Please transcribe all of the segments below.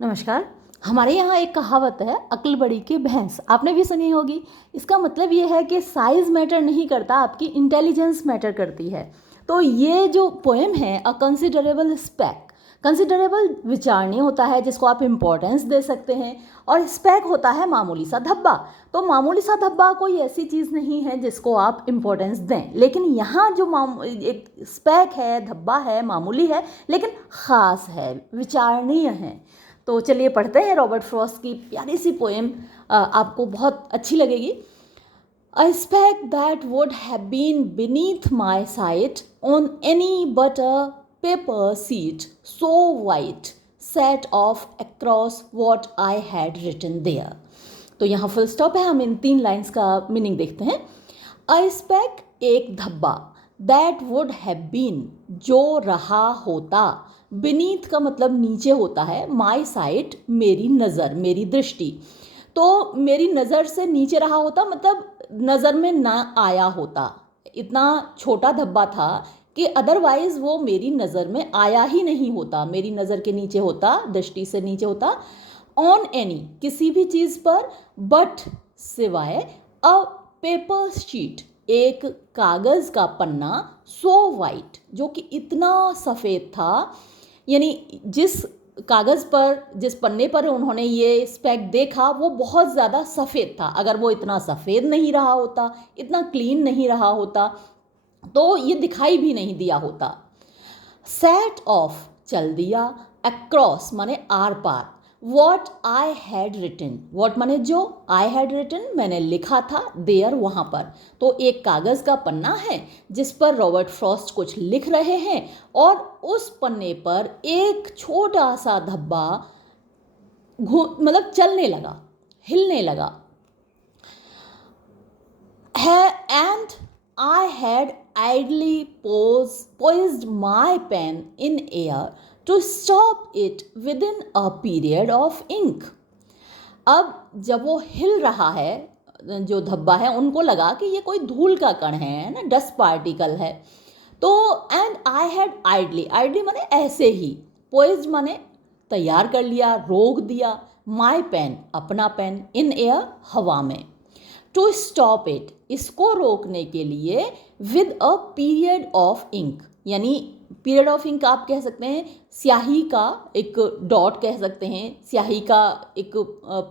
नमस्कार। हमारे यहाँ एक कहावत है, अक्ल बड़ी की भैंस। आपने भी सुनी होगी। इसका मतलब ये है कि साइज मैटर नहीं करता, आपकी इंटेलिजेंस मैटर करती है। तो ये जो पोएम है, अ कंसिडरेबल स्पैक, कंसिडरेबल विचारणीय होता है जिसको आप इम्पोर्टेंस दे सकते हैं, और स्पैक होता है मामूली सा धब्बा। तो मामूली सा धब्बा कोई ऐसी चीज़ नहीं है जिसको आप इम्पोर्टेंस दें, लेकिन यहाँ जो एक स्पैक है, धब्बा है, मामूली है लेकिन ख़ास है, विचारणीय है। तो चलिए पढ़ते हैं रॉबर्ट फ्रॉस्ट की प्यारी सी पोएम। आपको बहुत अच्छी लगेगी। A speck that would have been beneath my sight on any but a paper sheet so white set off across what I had written there. तो यहाँ फुल स्टॉप है। हम इन 3 लाइन्स का मीनिंग देखते हैं। A speck एक धब्बा, that would have been जो रहा होता, beneath का मतलब नीचे होता है, my sight मेरी नज़र, मेरी दृष्टि। तो मेरी नज़र से नीचे रहा होता मतलब नज़र में ना आया होता। इतना छोटा धब्बा था कि अदरवाइज़ वो मेरी नज़र में आया ही नहीं होता, मेरी नज़र के नीचे होता, दृष्टि से नीचे होता। ऑन एनी किसी भी चीज़ पर, बट सिवाय, अ पेपर शीट एक कागज़ का पन्ना, सो वाइट जो कि इतना सफ़ेद था। यानी जिस कागज़ पर, जिस पन्ने पर उन्होंने ये स्पेक देखा वो बहुत ज़्यादा सफ़ेद था। अगर वो इतना सफ़ेद नहीं रहा होता, इतना क्लीन नहीं रहा होता, तो ये दिखाई भी नहीं दिया होता। सेट ऑफ चल दिया, अक्रॉस माने आर पार, what I had written, what माने जो, आई हैड रिटन मैंने लिखा था, देयर वहाँ पर। तो एक कागज़ का पन्ना है जिस पर रॉबर्ट फ्रॉस्ट कुछ लिख रहे हैं, और उस पन्ने पर एक छोटा सा धब्बा मतलब चलने लगा, हिलने लगा है। And I had idly poised my pen in air to stop it within a period of ink. अब जब वो हिल रहा है, जो धब्बा है, उनको लगा कि ये कोई धूल का कण है ना, डस्ट पार्टिकल है। तो and I had ideally, ideally माने ऐसे ही, पोइज्ड माने तैयार कर लिया, रोक दिया, माई पेन अपना पेन, इन एयर हवा में, टू स्टॉप इट इसको रोकने के लिए, with a period of ink, यानी पीरियड ऑफ इंक आप कह सकते हैं स्याही का एक डॉट कह सकते हैं, स्याही का एक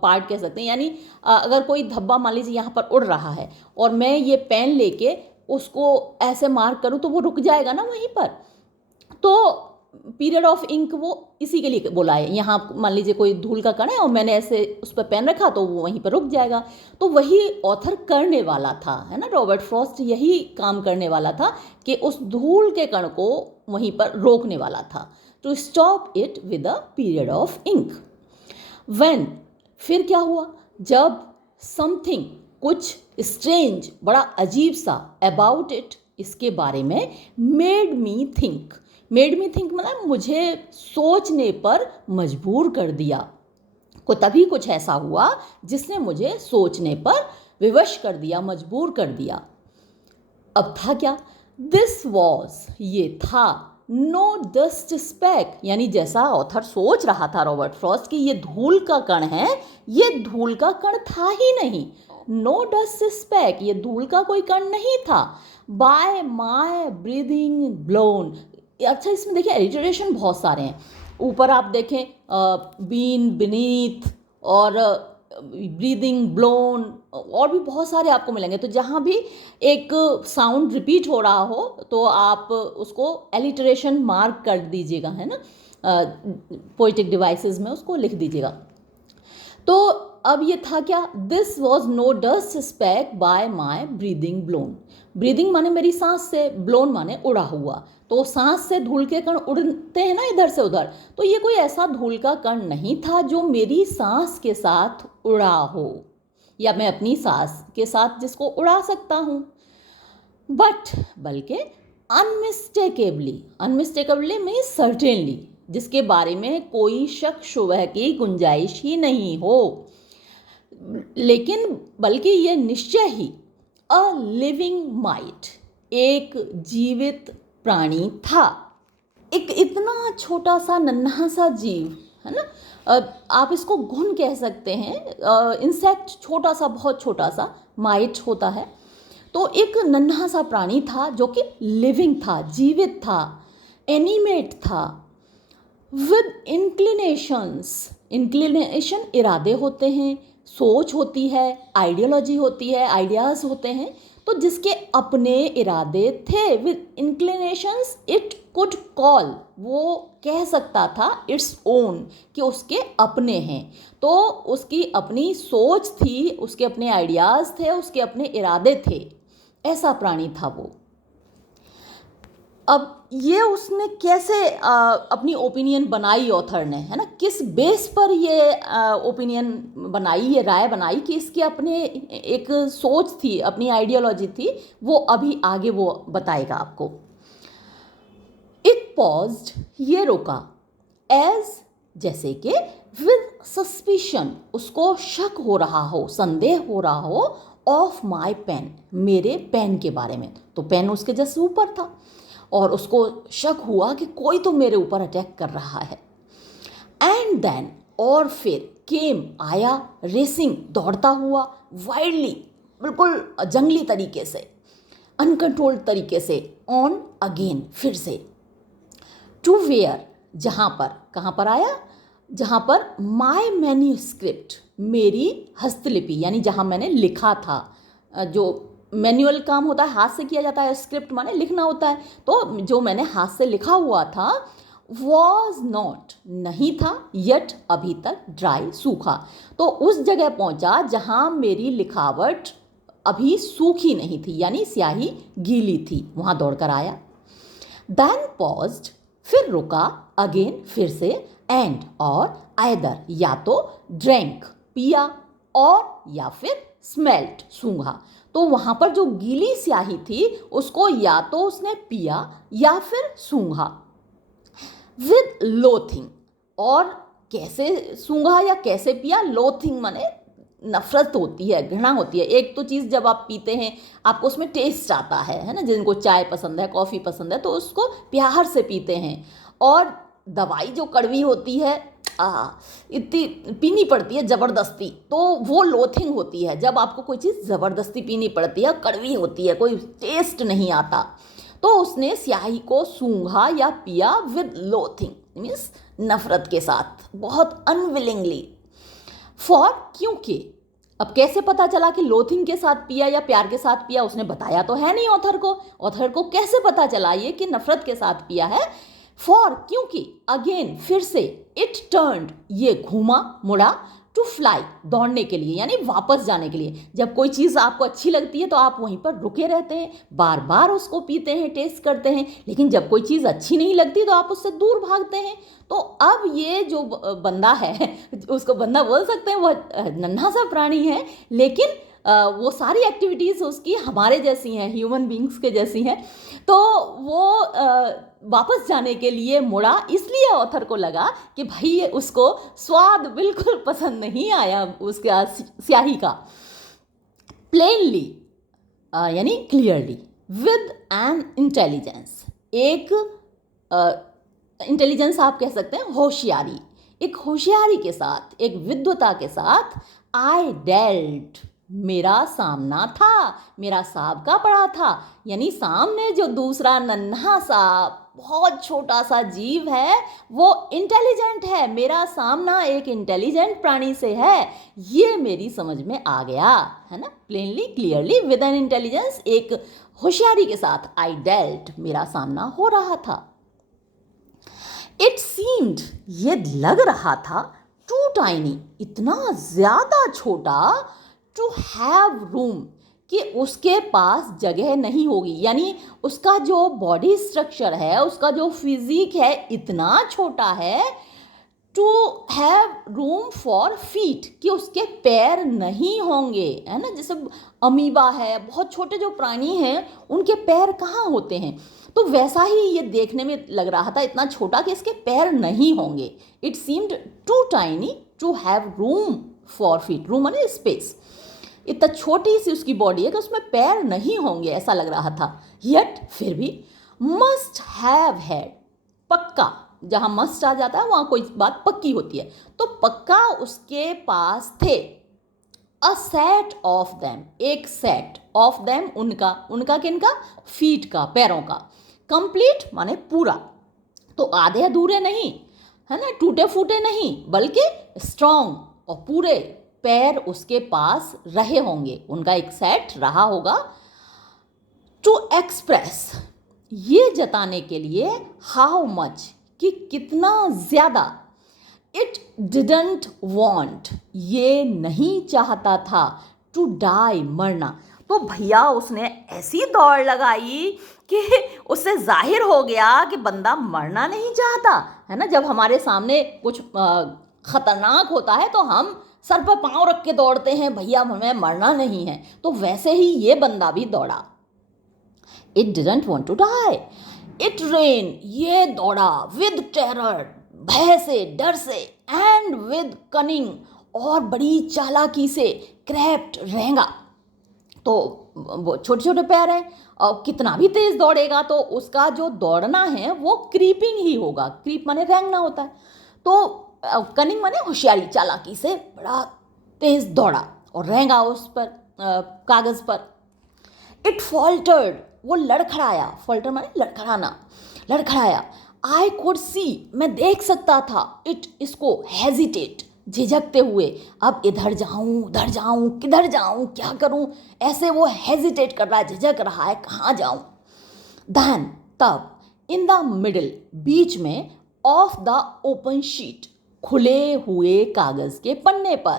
पार्ट कह सकते हैं। यानी अगर कोई धब्बा मान लीजिए यहाँ पर उड़ रहा है और मैं ये पेन लेके उसको ऐसे मार्क करूँ तो वो रुक जाएगा ना वहीं पर। तो पीरियड ऑफ इंक वो इसी के लिए बोला है। यहाँ मान लीजिए कोई धूल का कण है और मैंने ऐसे उस पर पेन रखा तो वो वहीं पर रुक जाएगा। तो वही ऑथर करने वाला था, है ना, रॉबर्ट फ्रॉस्ट यही काम करने वाला था कि उस धूल के कण को वहीं पर रोकने वाला था, to stop it with a period of ink. When फिर क्या हुआ, जब समथिंग कुछ स्ट्रेंज बड़ा अजीब सा, अबाउट इट इसके बारे में, made me think, made me think मतलब मुझे सोचने पर मजबूर कर दिया। को तभी कुछ ऐसा हुआ जिसने मुझे सोचने पर विवश कर दिया, मजबूर कर दिया। अब था क्या, दिस वॉज ये था, नो डस्ट स्पैक, यानी जैसा ऑथर सोच रहा था रॉबर्ट फ्रॉस्ट कि ये धूल का कण है, ये धूल का कण था ही नहीं। नो डस्ट स्पैक ये धूल का कोई कण नहीं था। बाय माय ब्रीदिंग ब्लोन, अच्छा इसमें देखिए एलिटरेशन बहुत सारे हैं। ऊपर आप देखें बीन, बीनीथ और ब्रीदिंग, ब्लोन, और भी बहुत सारे आपको मिलेंगे। तो जहाँ भी एक साउंड रिपीट हो रहा हो तो आप उसको एलिटरेशन मार्क कर दीजिएगा, है ना, पोइटिक डिवाइसेस में उसको लिख दीजिएगा। तो अब ये था क्या, this was no dust speck by my breathing blown, breathing माने मेरी सांस से, ब्लोन माने उड़ा हुआ। तो सांस से धूल के कण उड़ते हैं ना इधर से उधर, तो ये कोई ऐसा धूल का कण नहीं था जो मेरी सांस के साथ उड़ा हो, या मैं अपनी सांस के साथ जिसको उड़ा सकता हूँ। बट बल्कि अनमिस्टेकेबली, अनमिस्टेकेबली में सर्टेनली, जिसके बारे में कोई शक शुबह की गुंजाइश ही नहीं हो, लेकिन बल्कि ये निश्चय ही, अ लिविंग माइट एक जीवित प्राणी था। एक इतना छोटा सा नन्हा सा जीव, है ना। आप इसको घुन कह सकते हैं। इंसेक्ट छोटा सा, बहुत छोटा सा माइट होता है। तो एक नन्हा सा प्राणी था जो कि लिविंग था, जीवित था, एनिमेट था, विद इंक्लिनेशंस। इंक्लिनेशन इरादे होते हैं, सोच होती है, आइडियोलॉजी होती है, आइडियाज़ होते हैं। तो जिसके अपने इरादे थे, with inclinations it could call, वो कह सकता था इट्स ओन, कि उसके अपने हैं। तो उसकी अपनी सोच थी, उसके अपने आइडियाज़ थे, उसके अपने इरादे थे, ऐसा प्राणी था वो। अब ये उसने कैसे अपनी ओपिनियन बनाई ऑथर ने, है ना, किस बेस पर ये ओपिनियन बनाई, ये राय बनाई कि इसके अपने एक सोच थी, अपनी आइडियोलॉजी थी, वो अभी आगे वो बताएगा आपको। इट पॉज्ड, ये रुका, एज, जैसे कि, विद सस्पिशन, उसको शक हो रहा हो, संदेह हो रहा हो, ऑफ माई पेन, मेरे पेन के बारे में। तो पेन उसके जस्ट ऊपर था और उसको शक हुआ कि कोई तो मेरे ऊपर अटैक कर रहा है। एंड देन, और फिर, केम, आया, रेसिंग, दौड़ता हुआ, वाइल्डली, बिल्कुल जंगली तरीके से, अनकंट्रोल्ड तरीके से, ऑन अगेन, फिर से, टू वेयर, जहाँ पर, कहाँ पर आया, जहाँ पर माई मैन्यूस्क्रिप्ट, मेरी हस्तलिपि, यानी जहाँ मैंने लिखा था। जो मैनुअल काम होता है, हाथ से किया जाता है, स्क्रिप्ट माने लिखना होता है, तो जो मैंने हाथ से लिखा हुआ था, वॉज नॉट, नहीं था, येट, अभी तक, ड्राई, सूखा। तो उस जगह पहुंचा जहां मेरी लिखावट अभी सूखी नहीं थी, यानी स्याही गीली थी, वहां दौड़कर आया। देन पॉज्ड, फिर रुका, अगेन, फिर से, एंड, और, आइदर, या तो, ड्रैंक, पिया, और, या फिर, स्मेल्ट, सूंघा। तो वहां पर जो गीली स्याही थी उसको या तो उसने पिया या फिर सूंघा। विद लोथिंग, और कैसे सूंघा या कैसे पिया, लोथिंग माने नफरत होती है, घृणा होती है। एक तो चीज़ जब आप पीते हैं आपको उसमें टेस्ट आता है ना, जिनको चाय पसंद है, कॉफ़ी पसंद है, तो उसको प्यार से पीते हैं। और दवाई जो कड़वी होती है, इतनी पीनी पड़ती है ज़बरदस्ती, तो वो लोथिंग होती है, जब आपको कोई चीज़ ज़बरदस्ती पीनी पड़ती है, कड़वी होती है, कोई टेस्ट नहीं आता। तो उसने स्याही को सूंघा या पिया विद लोथिंग, मीन्स नफरत के साथ, बहुत अनविलिंगली। फॉर, क्योंकि, अब कैसे पता चला कि लोथिंग के साथ पिया या प्यार के साथ पिया, उसने बताया तो है नहीं ऑथर को। ऑथर को कैसे पता चला ये कि नफरत के साथ पिया है। फॉर, क्योंकि, अगेन, फिर से, इट टर्न्ड, ये घूमा, मुड़ा, टू फ्लाई, दौड़ने के लिए, यानी वापस जाने के लिए। जब कोई चीज़ आपको अच्छी लगती है तो आप वहीं पर रुके रहते हैं, बार बार उसको पीते हैं, टेस्ट करते हैं। लेकिन जब कोई चीज़ अच्छी नहीं लगती तो आप उससे दूर भागते हैं। तो अब ये जो बंदा है, उसको बंदा बोल सकते हैं, वह नन्हा सा प्राणी है, लेकिन वो सारी एक्टिविटीज़ उसकी हमारे जैसी हैं, ह्यूमन बींग्स के जैसी हैं। तो वो वापस जाने के लिए मुड़ा, इसलिए ऑथर को लगा कि भाई ये उसको स्वाद बिल्कुल पसंद नहीं आया उसका स्याही का। प्लेनली, यानी क्लियरली, विद एन इंटेलिजेंस, एक इंटेलिजेंस आप कह सकते हैं होशियारी, एक होशियारी के साथ, एक विद्वता के साथ, आई डेल्ट, मेरा सामना था, मेरा साबका पड़ा था, यानी सामने जो दूसरा नन्हा सा बहुत छोटा सा जीव है वो इंटेलिजेंट है, मेरा सामना एक इंटेलिजेंट प्राणी से है, ये मेरी समझ में आ गया, है ना। Plainly, clearly, with N intelligence, एक होशियारी के साथ, आई डेल्ट, मेरा सामना हो रहा था। इट सीम्ड, ये लग रहा था, टू टाइनी, इतना ज्यादा छोटा, टू हैव रूम, कि उसके पास जगह नहीं होगी, यानी उसका जो बॉडी स्ट्रक्चर है, उसका जो फिजिक है, इतना छोटा है, to have room for feet, कि उसके पैर नहीं होंगे, है ना। जैसे अमीबा है, बहुत छोटे जो प्राणी हैं उनके पैर कहाँ होते हैं, तो वैसा ही ये देखने में लग रहा था, इतना छोटा कि इसके पैर नहीं होंगे। It seemed too tiny to have room for feet, room माने स्पेस, इतना छोटी सी उसकी बॉडी है कि उसमें पैर नहीं होंगे, ऐसा लग रहा था। येट, फिर भी, मस्ट हैव हैड, पक्का, जहाँ मस्ट आ जाता है वहाँ कोई बात पक्की होती है। तो पक्का उसके पास थे। अ सेट ऑफ देम, एक सेट ऑफ देम, उनका किनका, फीट का, पैरों का। कंप्लीट माने पूरा, तो आधे अधूरे नहीं है ना, टूटे फूटे नहीं, बल्कि स्ट्रॉन्ग और पूरे पैर उसके पास रहे होंगे, उनका एक सेट रहा होगा। टू एक्सप्रेस, ये जताने के लिए, हाउ मच, कि कितना ज़्यादा, इट डिडंट वॉन्ट, ये नहीं चाहता था, टू डाई, मरना। तो भैया उसने ऐसी दौड़ लगाई कि उससे जाहिर हो गया कि बंदा मरना नहीं चाहता है ना। जब हमारे सामने कुछ खतरनाक होता है तो हम सर पर पाँव रख के दौड़ते हैं, भैया हमें मरना नहीं है। तो वैसे ही ये बंदा भी दौड़ा। It didn't want to die, it ran, ये दौड़ा, विद टेरर, भय से, डर से, एंड विद कनिंग, और बड़ी चालाकी से, क्रेप्ट, रेंगा। तो वो छोटे छोटे पैर हैं और कितना भी तेज दौड़ेगा तो उसका जो दौड़ना है वो क्रीपिंग ही होगा। क्रीप माने रेंगना होता है। तो कनिंग माने होशियारी, चालाकी से बड़ा तेज दौड़ा और रेंगा उस पर, कागज पर। इट फॉल्टर्ड, वो लड़खड़ाया, फॉल्टर माने लड़खड़ाना, लड़खड़ाया। आई कुड सी, मैं देख सकता था, इट, इसको, हेजिटेट, झिझकते हुए, अब इधर जाऊं उधर जाऊं, किधर जाऊं, क्या करूं, ऐसे वो हेजिटेट कर रहा है, झिझक रहा है, कहाँ जाऊं। देन, तब, इन द मिडिल, बीच में, ऑफ द ओपन शीट, खुले हुए कागज के पन्ने पर,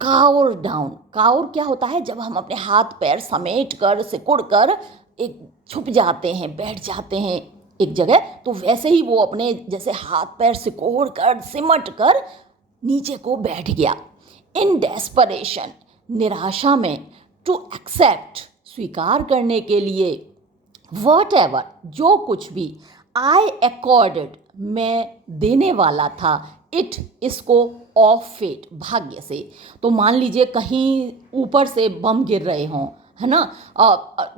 काउर डाउन, काउर क्या होता है, जब हम अपने हाथ पैर समेट कर, सिकुड़ कर एक छुप जाते हैं, बैठ जाते हैं एक जगह, तो वैसे ही वो अपने जैसे हाथ पैर सिकोड़ कर, सिमट कर नीचे को बैठ गया। इन डेस्परेशन, निराशा में, टू एक्सेप्ट, स्वीकार करने के लिए, वॉट एवर, जो कुछ भी, आई अकॉर्डेड, मैं देने वाला था, इट, इसको, ऑफ फेट, भाग्य से। तो मान लीजिए कहीं ऊपर से बम गिर रहे हों, है ना,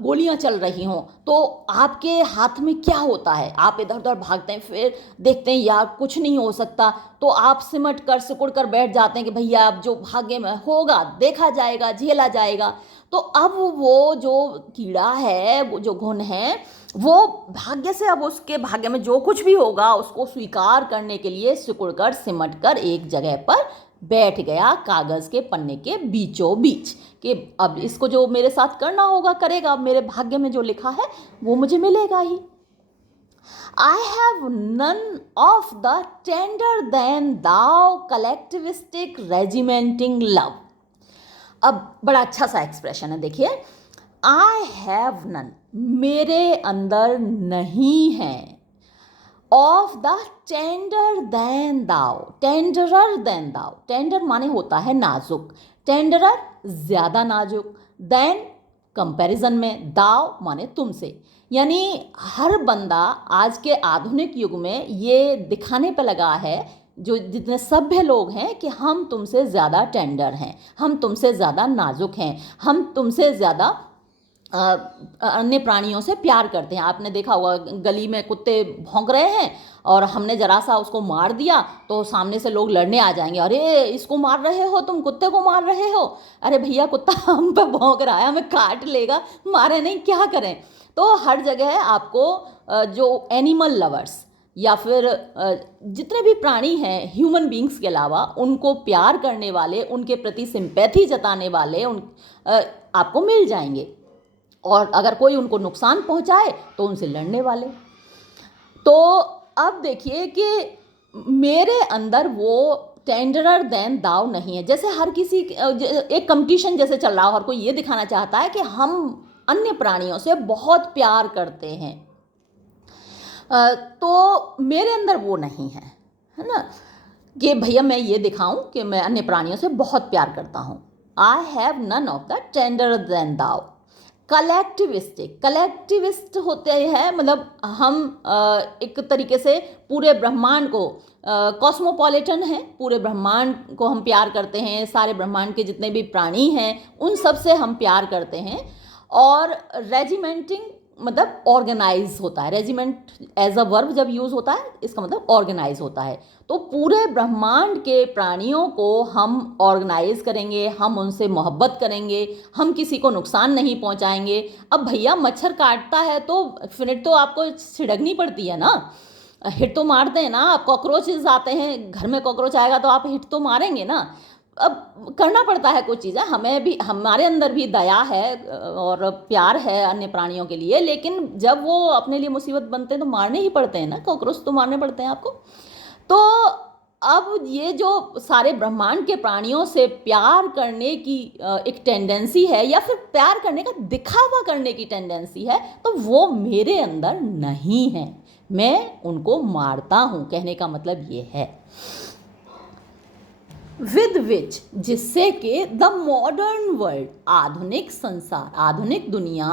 गोलियां चल रही हों, तो आपके हाथ में क्या होता है, आप इधर उधर भागते हैं, फिर देखते हैं यार कुछ नहीं हो सकता, तो आप सिमट कर, सिकुड़ कर बैठ जाते हैं कि भैया अब जो भाग्य में होगा देखा जाएगा, झेला जाएगा। तो अब वो जो कीड़ा है, वो जो घुन है, वो भाग्य से, अब उसके भाग्य में जो कुछ भी होगा उसको स्वीकार करने के लिए सिकुड़ कर, सिमट कर एक जगह पर बैठ गया, कागज के पन्ने के बीचों बीच, कि अब इसको जो मेरे साथ करना होगा करेगा, अब मेरे भाग्य में जो लिखा है वो मुझे मिलेगा ही। I have none of the tender than thou collectivistic regimenting love. अब बड़ा अच्छा सा एक्सप्रेशन है, देखिए, आई हैव नन, मेरे अंदर नहीं है, of the tender than thou, tenderer than thou, tender माने होता है नाजुक, टेंडरर ज़्यादा नाजुक, देन कंपैरिजन में, दाव माने तुमसे। यानी हर बंदा आज के आधुनिक युग में ये दिखाने पे लगा है, जो जितने सभ्य लोग हैं, कि हम तुमसे ज़्यादा टेंडर हैं, हम तुमसे ज़्यादा नाजुक हैं, हम तुमसे ज़्यादा अन्य प्राणियों से प्यार करते हैं। आपने देखा होगा गली में कुत्ते भौंक रहे हैं और हमने जरा सा उसको मार दिया तो सामने से लोग लड़ने आ जाएंगे, अरे इसको मार रहे हो तुम, कुत्ते को मार रहे हो, अरे भैया कुत्ता हम पे भौंक रहा है, हमें काट लेगा, मारे नहीं, क्या करें। तो हर जगह आपको जो एनिमल लवर्स या फिर जितने भी प्राणी हैं ह्यूमन बींग्स के अलावा, उनको प्यार करने वाले, उनके प्रति सिंपैथी जताने वाले आपको मिल जाएंगे, और अगर कोई उनको नुकसान पहुंचाए तो उनसे लड़ने वाले। तो अब देखिए कि मेरे अंदर वो टेंडरर देन दाव नहीं है। जैसे हर किसी एक कंपटीशन जैसे चल रहा हो, हर कोई ये दिखाना चाहता है कि हम अन्य प्राणियों से बहुत प्यार करते हैं, तो मेरे अंदर वो नहीं है ना, कि भैया मैं ये दिखाऊं कि मैं अन्य प्राणियों से बहुत प्यार करता हूँ। I have none of the tender than thou. Collectivistic, collectivist होते हैं, मतलब हम एक तरीके से पूरे ब्रह्मांड को, कॉस्मोपॉलिटन है, पूरे ब्रह्मांड को हम प्यार करते हैं, सारे ब्रह्मांड के जितने भी प्राणी हैं उन सब से हम प्यार करते हैं। और रेजिमेंटिंग मतलब ऑर्गेनाइज होता है। रेजिमेंट एज अ वर्ब जब यूज़ होता है इसका मतलब ऑर्गेनाइज होता है। तो पूरे ब्रह्मांड के प्राणियों को हम ऑर्गेनाइज करेंगे, हम उनसे मोहब्बत करेंगे, हम किसी को नुकसान नहीं पहुंचाएंगे। अब भैया मच्छर काटता है तो फिर तो आपको छिड़कनी पड़ती है ना, हिट तो मारते हैं ना। आप कॉकरोचेज आते हैं, घर में कॉकरोच आएगा तो आप हिट तो मारेंगे ना। अब करना पड़ता है कुछ चीज़ें, हमें भी, हमारे अंदर भी दया है और प्यार है अन्य प्राणियों के लिए, लेकिन जब वो अपने लिए मुसीबत बनते हैं तो मारने ही पड़ते हैं ना, कॉकरोच तो मारने पड़ते हैं आपको। तो अब ये जो सारे ब्रह्मांड के प्राणियों से प्यार करने की एक टेंडेंसी है, या फिर प्यार करने का दिखावा करने की टेंडेंसी है, तो वो मेरे अंदर नहीं है। मैं उनको मारता हूँ, कहने का मतलब ये है। विद विच, जिससे कि द मॉडर्न वर्ल्ड, आधुनिक संसार, आधुनिक दुनिया,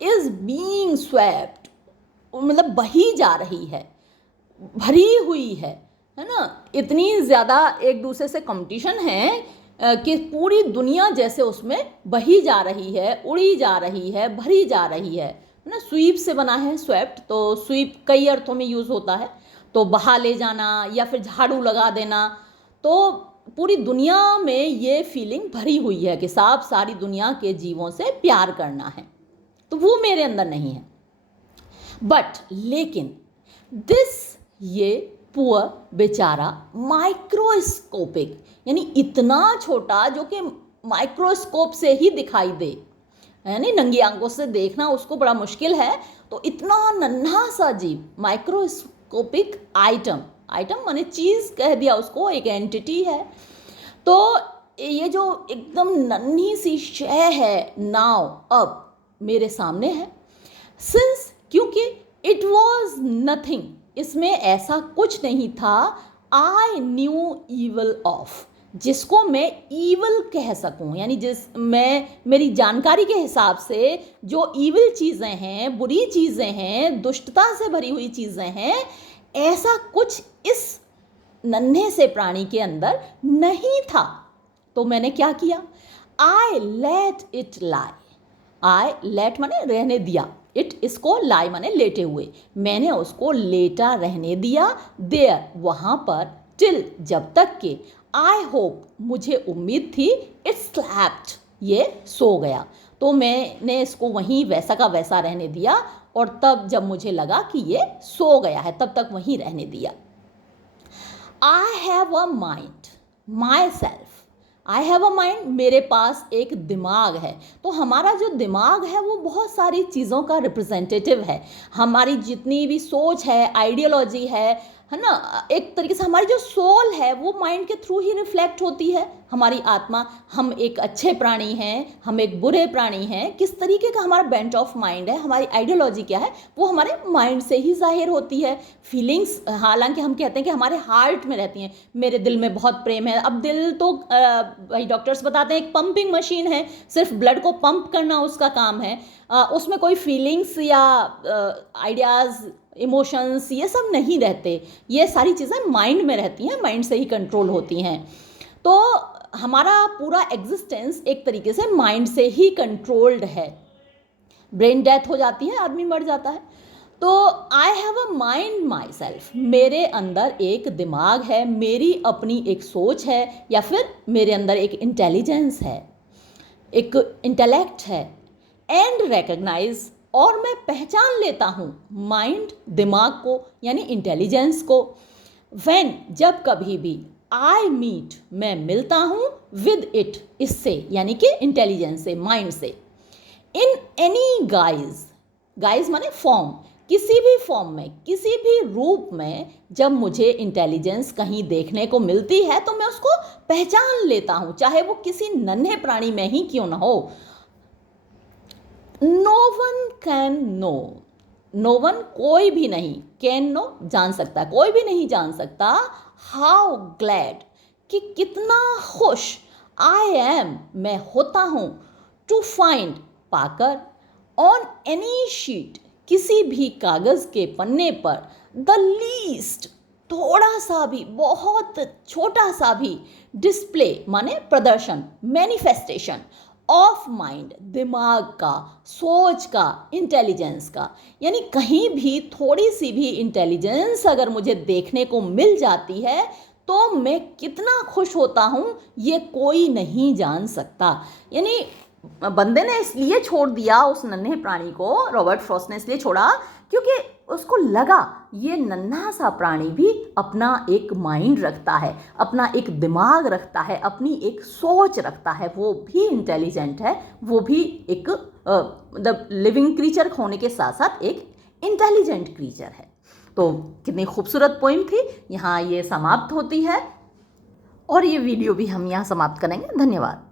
इज बीइंग स्वेप्ट, मतलब बही जा रही है, भरी हुई है ना। इतनी ज़्यादा एक दूसरे से कंपटीशन है कि पूरी दुनिया जैसे उसमें बही जा रही है, उड़ी जा रही है, भरी जा रही है ना। स्वीप से बना है स्वेप्ट, तो स्वीप कई अर्थों में यूज़ होता है, तो बहा ले जाना या फिर झाड़ू लगा देना। तो पूरी दुनिया में ये फीलिंग भरी हुई है कि सारी दुनिया के जीवों से प्यार करना है, तो वो मेरे अंदर नहीं है। बट लेकिन दिस, ये पुअर बेचारा, माइक्रोस्कोपिक, यानी इतना छोटा जो कि माइक्रोस्कोप से ही दिखाई दे, यानी नंगी आंखों से देखना उसको बड़ा मुश्किल है, तो इतना नन्हा सा जीव, माइक्रोस्कोपिक आइटम, आइटम माने चीज़ कह दिया उसको, एक एंटिटी है। तो ये जो एकदम नन्ही सी शय है, नाउ अब मेरे सामने है। सिंस, क्योंकि इट वॉज नथिंग, इसमें ऐसा कुछ नहीं था, आई न्यू ईवल ऑफ, जिसको मैं ईवल कह सकूं, यानी मैं मेरी जानकारी के हिसाब से जो ईवल चीज़ें हैं, बुरी चीज़ें हैं, दुष्टता से भरी हुई चीज़ें हैं, ऐसा कुछ इस नन्हे से प्राणी के अंदर नहीं था। तो मैंने क्या किया, I let it lie, I let माने रहने दिया, इट इसको लाई माने लेटे हुए, मैंने उसको लेटा रहने दिया, देयर वहाँ पर, टिल जब तक के, आई होप मुझे उम्मीद थी, इट स्लैप्ड ये सो गया। तो मैंने इसको वहीं वैसा का वैसा रहने दिया, और तब जब मुझे लगा कि ये सो गया है तब तक वहीं रहने दिया। I have a mind my self, I have a mind, मेरे पास एक दिमाग है। तो हमारा जो दिमाग है वो बहुत सारी चीज़ों का रिप्रेजेंटेटिव है। हमारी जितनी भी सोच है, आइडियोलॉजी है ना, एक तरीके से हमारी जो सोल है वो माइंड के थ्रू ही रिफ्लेक्ट होती है। हमारी आत्मा, हम एक अच्छे प्राणी हैं, हम एक बुरे प्राणी हैं, किस तरीके का हमारा बेंट ऑफ माइंड है, हमारी आइडियोलॉजी क्या है, वो हमारे माइंड से ही जाहिर होती है। फीलिंग्स, हालांकि हम कहते हैं कि हमारे हार्ट में रहती हैं, मेरे दिल में बहुत प्रेम है। अब दिल तो भाई डॉक्टर्स बताते हैं एक पंपिंग मशीन है, सिर्फ ब्लड को पंप करना उसका काम है, उसमें कोई फीलिंग्स या आइडियाज़, इमोशंस ये सब नहीं रहते। ये सारी चीज़ें माइंड में रहती हैं, माइंड से ही कंट्रोल होती हैं। तो हमारा पूरा एग्जिस्टेंस एक तरीके से माइंड से ही कंट्रोल्ड है। ब्रेन डेथ हो जाती है, आदमी मर जाता है। तो I have a mind my self, मेरे अंदर एक दिमाग है, मेरी अपनी एक सोच है, या फिर मेरे अंदर एक इंटेलिजेंस है, एक इंटेलेक्ट है। एंड रिकग्नाइज, और मैं पहचान लेता हूँ माइंड, दिमाग को, यानी इंटेलिजेंस को। व्हेन, जब कभी भी, आई मीट, मैं मिलता हूँ, विद इट, इससे, यानी कि इंटेलिजेंस से, माइंड से। इन एनी गाइज, गाइज माने फॉर्म, किसी भी फॉर्म में, किसी भी रूप में जब मुझे इंटेलिजेंस कहीं देखने को मिलती है तो मैं उसको पहचान लेता हूँ, चाहे वो किसी नन्हे प्राणी में ही क्यों ना हो। No one can know, no one कोई भी नहीं, कैन नो जान सकता, कोई भी नहीं जान सकता, हाउ ग्लैड कि कितना खुश, आई एम मैं होता हूँ, टू फाइंड पाकर, ऑन एनी शीट किसी भी कागज़ के पन्ने पर, द लीस्ट थोड़ा सा भी, बहुत छोटा सा भी, डिस्प्ले माने प्रदर्शन, मैनिफेस्टेशन ऑफ माइंड, दिमाग का, सोच का, इंटेलिजेंस का। यानी कहीं भी थोड़ी सी भी इंटेलिजेंस अगर मुझे देखने को मिल जाती है तो मैं कितना खुश होता हूँ ये कोई नहीं जान सकता। यानी बंदे ने इसलिए छोड़ दिया उस नन्हे प्राणी को, रॉबर्ट फ्रॉस्ट ने इसलिए छोड़ा क्योंकि उसको लगा ये नन्हा सा प्राणी भी अपना एक माइंड रखता है, अपना एक दिमाग रखता है, अपनी एक सोच रखता है, वो भी इंटेलिजेंट है, वो भी एक मतलब लिविंग क्रीचर होने के साथ साथ एक इंटेलिजेंट क्रीचर है। तो कितनी खूबसूरत पोइम थी, यहाँ ये समाप्त होती है और ये वीडियो भी हम यहाँ समाप्त करेंगे। धन्यवाद।